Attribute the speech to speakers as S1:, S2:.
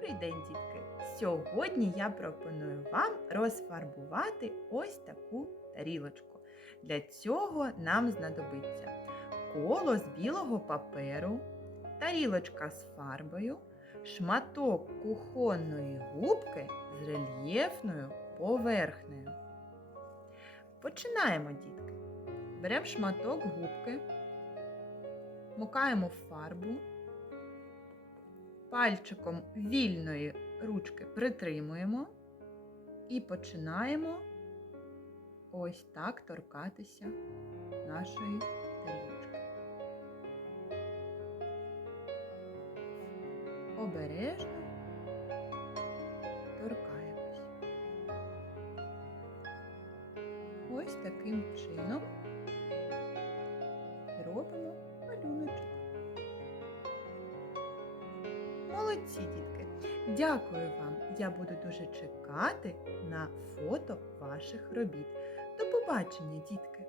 S1: Добрий день, дітки! Сьогодні я пропоную вам розфарбувати ось таку тарілочку. Для цього нам знадобиться коло з білого паперу, тарілочка з фарбою, шматок кухонної губки з рельєфною поверхнею. Починаємо, дітки. Беремо шматок губки, мукаємо фарбу. Пальчиком вільної ручки притримуємо і починаємо ось так торкатися нашої тарілочки. Обережно торкаємось. Ось таким чином Молодці, дітки! Дякую вам! Я буду дуже чекати на фото ваших робіт. До побачення, дітки!